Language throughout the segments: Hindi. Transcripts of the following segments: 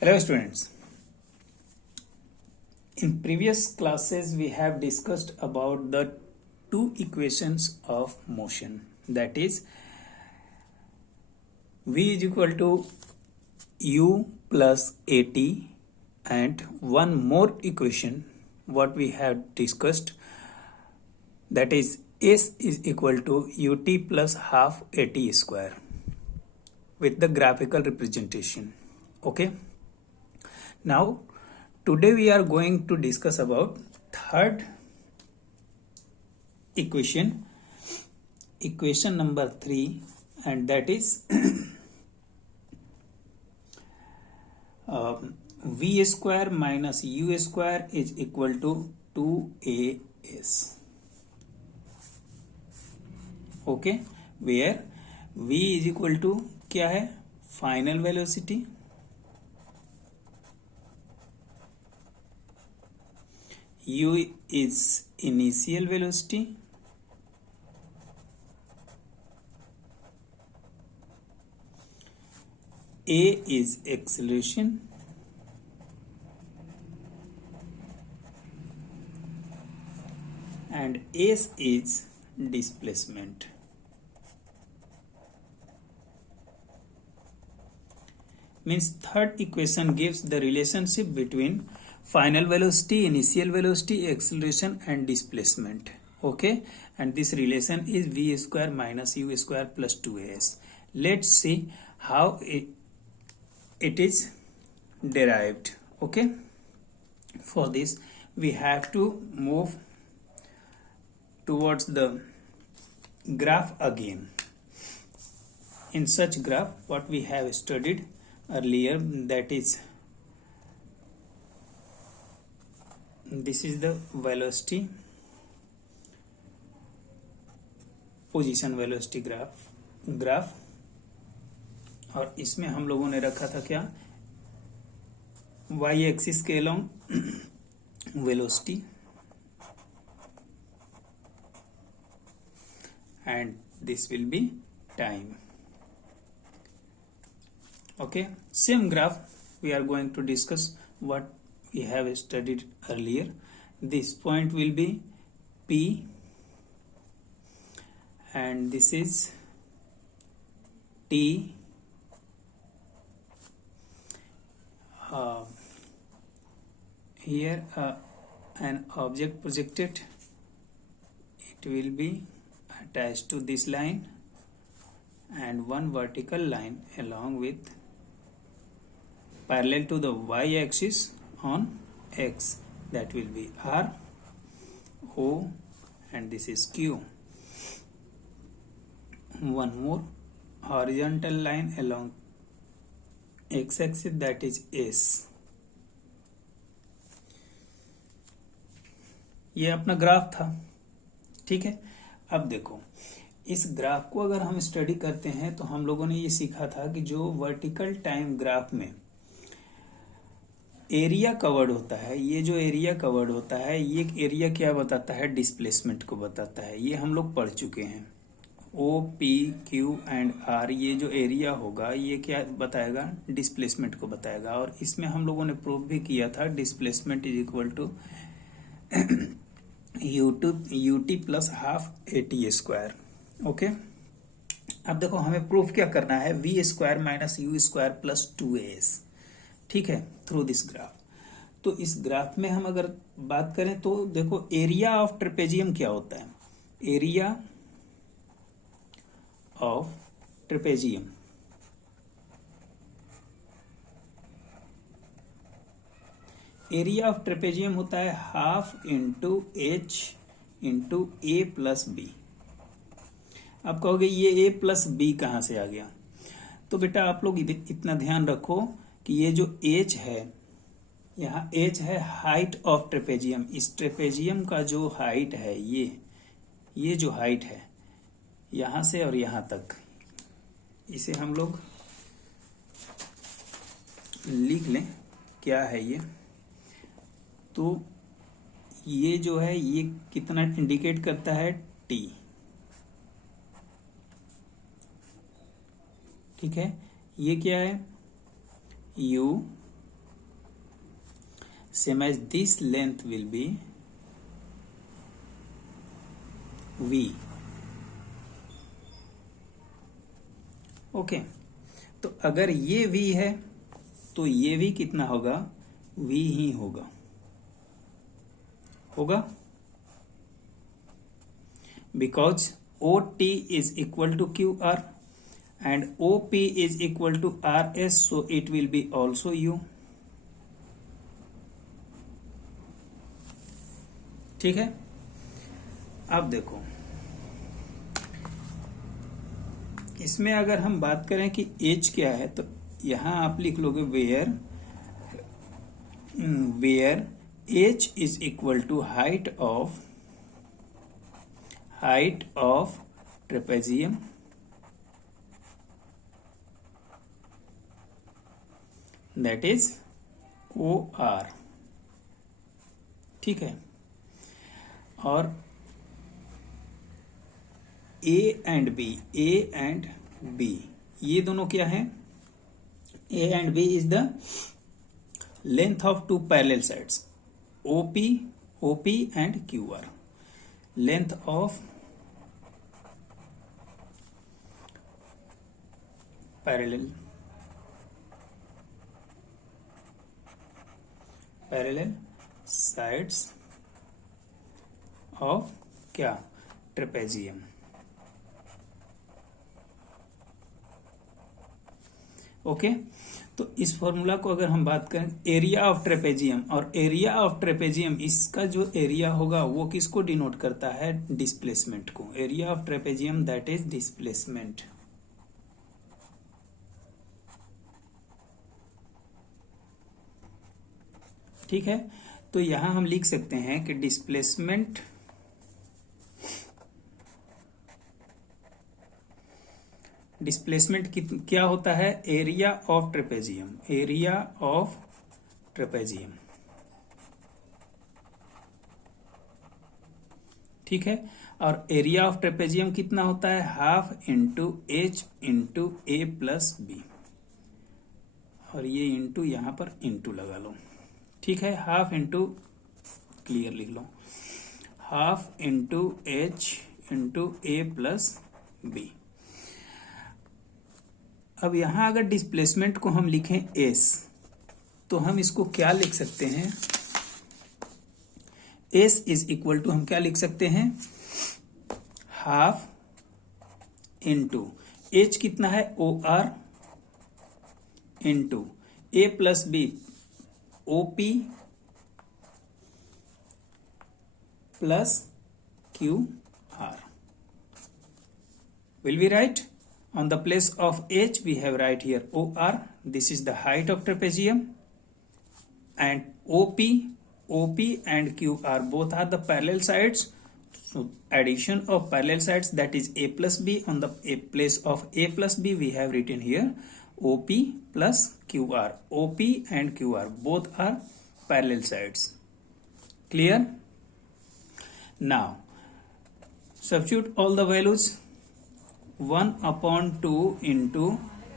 Hello students. In previous classes we have discussed about the two equations of motion, that is v is equal to u plus at, and one more equation what we have discussed, that is s is equal to ut plus half at square with the graphical representation. Okay, now today we are going to discuss about third equation number 3, and that is v square minus u square is equal to 2as. Okay, where v is equal to क्या है, final velocity, u is initial velocity, a is acceleration, and s is displacement. Means third equation gives the relationship between final velocity, initial velocity, acceleration and displacement. Okay, and this relation is v square minus u square plus 2as. Let's see how it is derived. Okay, for this we have to move towards the graph again. In such graph what we have studied earlier, that is this is the velocity, position velocity graph, और इसमें हम लोगों ने रखा था क्या, y एक्सिस के along velocity and this will be time. Okay, same graph we are going to discuss what we have studied earlier. This point will be P and this is T. Here an object projected, it will be attached to this line, and one vertical line along with parallel to the y axis on x, that will be R, O, and this is Q. One more horizontal line along x axis, that is S. ये अपना ग्राफ था. ठीक है, अब देखो इस ग्राफ को अगर हम स्टडी करते हैं तो हम लोगों ने ये सीखा था कि जो वर्टिकल टाइम ग्राफ में एरिया कवर्ड होता है, ये जो एरिया कवर्ड होता है, ये एरिया क्या बताता है, डिस्प्लेसमेंट को बताता है. ये हम लोग पढ़ चुके हैं. ओ, पी, क्यू एंड आर, ये जो एरिया होगा ये क्या बताएगा, डिस्प्लेसमेंट को बताएगा. और इसमें हम लोगों ने प्रूव भी किया था displacement is equal to ut plus half at square. Okay, अब देखो हमें प्रूफ क्या करना है, v square minus u square plus 2as. ठीक है, थ्रू दिस ग्राफ. तो इस ग्राफ में हम अगर बात करें तो देखो एरिया ऑफ ट्रेपेजियम क्या होता है, एरिया ऑफ ट्रेपेजियम होता है हाफ इंटू एच इंटू ए प्लस बी. आप कहोगे ये ए प्लस बी कहां से आ गया, तो बेटा आप लोग इतना ध्यान रखो कि ये जो एच है, यहाँ एच है हाइट ऑफ ट्रेपेजियम. इस ट्रेपेजियम का जो हाइट है, ये जो हाइट है यहां से और यहां तक, इसे हम लोग लिख लें क्या है ये. तो ये जो है ये कितना इंडिकेट करता है, टी. ठीक है, ये क्या है, u same as this length will be v. Okay, तो अगर ये v है तो ये भी कितना होगा, v ही होगा, because OT is equal to QR and OP is equal to RS, so it will be also U. ठीक है, अब देखो इसमें अगर हम बात करें कि H क्या है, तो यहां आप लिख लोगे where H is equal to height of trapezium that is OR. ठीक है, और A एंड B ये दोनों क्या है, A and B is the length of two parallel sides OP and QR. Length of parallel sides of क्या, ट्रेपेजियम. ओके, तो इस फॉर्मूला को अगर हम बात करें एरिया ऑफ ट्रेपेजियम, और एरिया ऑफ ट्रेपेजियम इसका जो एरिया होगा वो किसको डिनोट करता है, डिस्प्लेसमेंट को. Area of trapezium that is displacement. ठीक है, तो यहां हम लिख सकते हैं कि डिस्प्लेसमेंट क्या होता है, एरिया ऑफ ट्रेपेजियम. ठीक है, और एरिया ऑफ ट्रेपेजियम कितना होता है, half into H into A plus B, और ये इंटू यहां पर इंटू लगा लो. ठीक है, हाफ इंटू, क्लियर लिख लो, half into H into A plus B. अब यहां अगर डिस्प्लेसमेंट को हम लिखें S, तो हम इसको क्या लिख सकते हैं, S इज इक्वल टू हम क्या लिख सकते हैं, हाफ इंटू H कितना है OR into A plus B OP plus QR. Will we write? On the place of H we have write here OR. This is the height of trapezium, and OP and QR both are the parallel sides. So addition of parallel sides, that is A plus B. On the place of A plus B we have written here OP plus QR. OP and QR both are parallel sides. Clear? Now substitute all the values. 1/2 into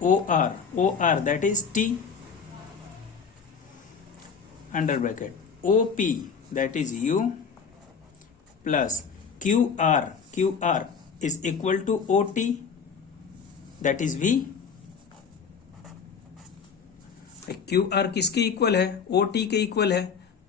OR that is T under bracket, OP that is U plus QR is equal to OT that is V. QR किसके इक्वल है, OT के इक्वल है,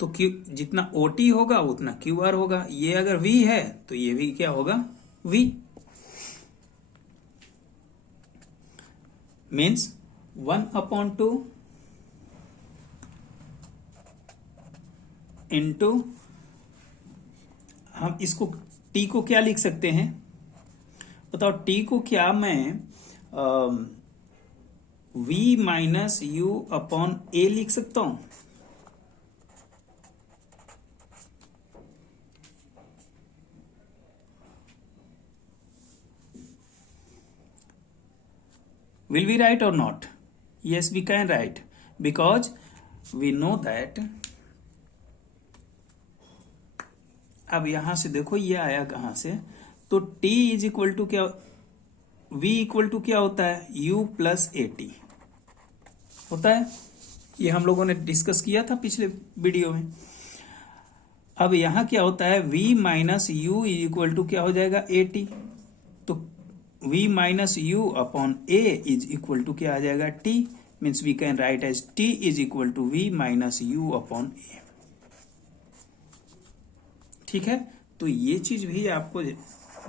तो जितना OT होगा उतना QR होगा. ये अगर V है तो ये भी क्या होगा, V. मीन्स 1/2 इंटू, हम इसको T को क्या लिख सकते हैं बताओ, T को क्या मैं V minus U upon A लिख सकता हूं. Will we write or not? Yes, we can write, because we know that. अब यहां से देखो ये आया कहां से, तो T इज इक्वल टू क्या, V इक्वल टू क्या होता है, U प्लस AT होता है. ये हम लोगों ने डिस्कस किया था पिछले वीडियो में। अब यहां क्या होता है, v minus u is equal to क्या हो जाएगा, ए टी। तो v minus u upon a is equal to क्या आ जाएगा, t। Means we can write as t is equal to v minus u upon a। ठीक है, तो ये चीज भी आपको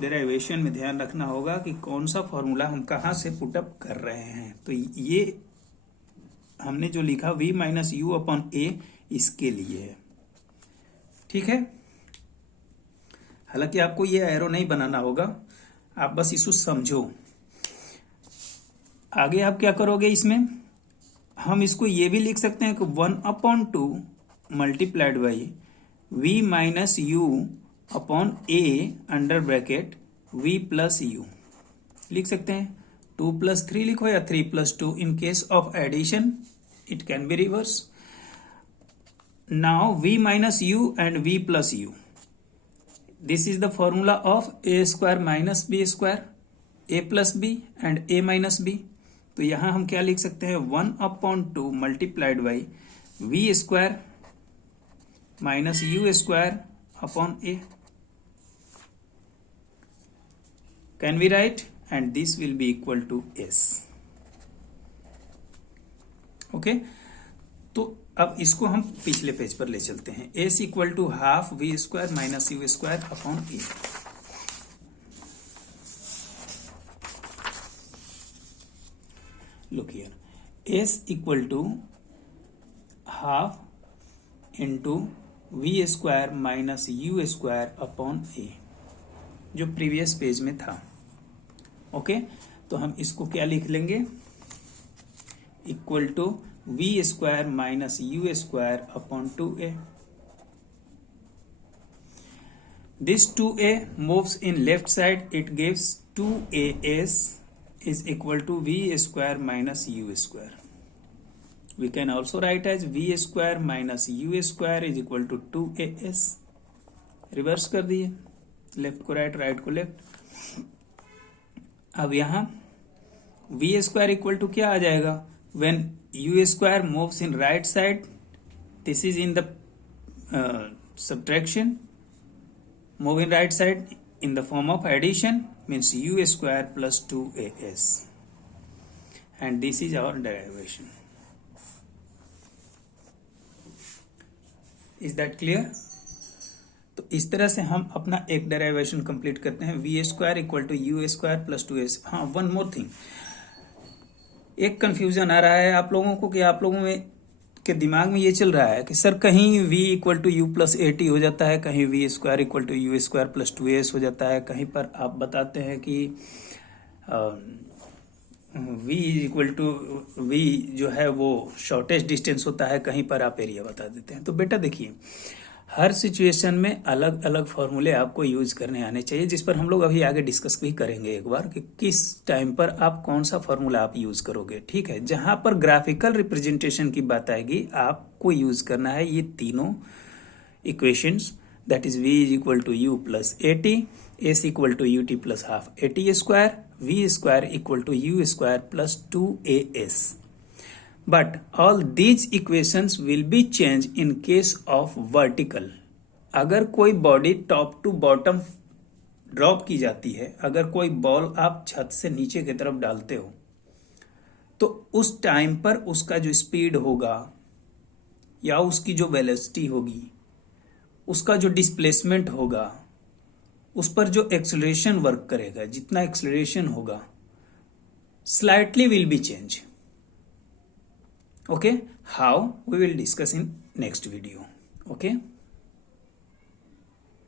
डेरिवेशन में ध्यान रखना होगा कि कौन सा फॉर्मूला हम कहां से पुटअप कर रहे हैं। तो ये हमने जो लिखा v minus u upon a इसके लिए है। ठीक है, हालांकि आपको ये एरो नहीं बनाना होगा, आप बस इसको समझो। आगे आप क्या करोगे, इसमें हम इसको ये भी लिख सकते हैं कि 1/2 multiplied by v minus u upon a under bracket v plus you लिख सकते हैं। 2 + 3 लिखो या 3 + 2। In case of addition it can be reverse. Now v minus u and v plus u, this is the formula of a square minus b square, a plus b and a minus b। तो यहां हम क्या लिख सकते हैं, 1/2 multiplied by v square minus u square upon a। Can we write, and this will be equal to s। Okay, तो अब इसको हम पिछले पेज पर ले चलते हैं। s equal to half v square minus u square upon a। Look here, s equal to half into v square minus u square upon a, जो प्रीवियस पेज में था। ओके, तो हम इसको क्या लिख लेंगे, equal to v square minus u square upon 2a। This 2a moves in left side, it gives 2as is equal to v square minus u square। We can also write as v square minus u square is equal to 2as। Reverse कर दिए, लेफ्ट को राइट, राइट को लेफ्ट। अब यहां v स्क्वायर इक्वल टू क्या आ जाएगा, when u square moves in right side, this is in the subtraction, move in right side in the form of addition, means u square plus 2as, and this is our derivation। Is that clear? तो इस तरह से हम अपना एक डेरिवेशन कंप्लीट करते हैं, v square equal to u square plus 2s। हाँ, वन मोर थिंग, एक कंफ्यूजन आ रहा है आप लोगों को कि आप लोगों में के दिमाग में ये चल रहा है कि सर कहीं v equal to u plus a t हो जाता है, कहीं v square equal to u square plus 2s हो जाता है, कहीं पर आप बताते हैं कि v इक्वल टू v जो है वो शॉर्टेस्ट डिस्टेंस होता है, कहीं पर आप एरिया बता देते हैं। तो बेटा देखिए, हर सिचुएशन में अलग अलग फॉर्मूले आपको यूज करने आने चाहिए, जिस पर हम लोग अभी आगे डिस्कस भी करेंगे एक बार कि किस टाइम पर आप कौन सा फॉर्मूला आप यूज करोगे। ठीक है, जहां पर ग्राफिकल रिप्रेजेंटेशन की बात आएगी आपको यूज करना है ये तीनों equations, that is v is equal to u plus a t, s equal to u t plus half a t square, v square equal to u square plus 2as। But all these equations will be changed in case of vertical। अगर कोई body top to bottom drop की जाती है, अगर कोई बॉल आप छत से नीचे की तरफ डालते हो, तो उस टाइम पर उसका जो स्पीड होगा या उसकी जो वेलोसिटी होगी, उसका जो डिस्प्लेसमेंट होगा, उस पर जो एक्सेलरेशन वर्क करेगा, जितना एक्सेलरेशन होगा, slightly will be change. Okay, how we will discuss in next video। Okay।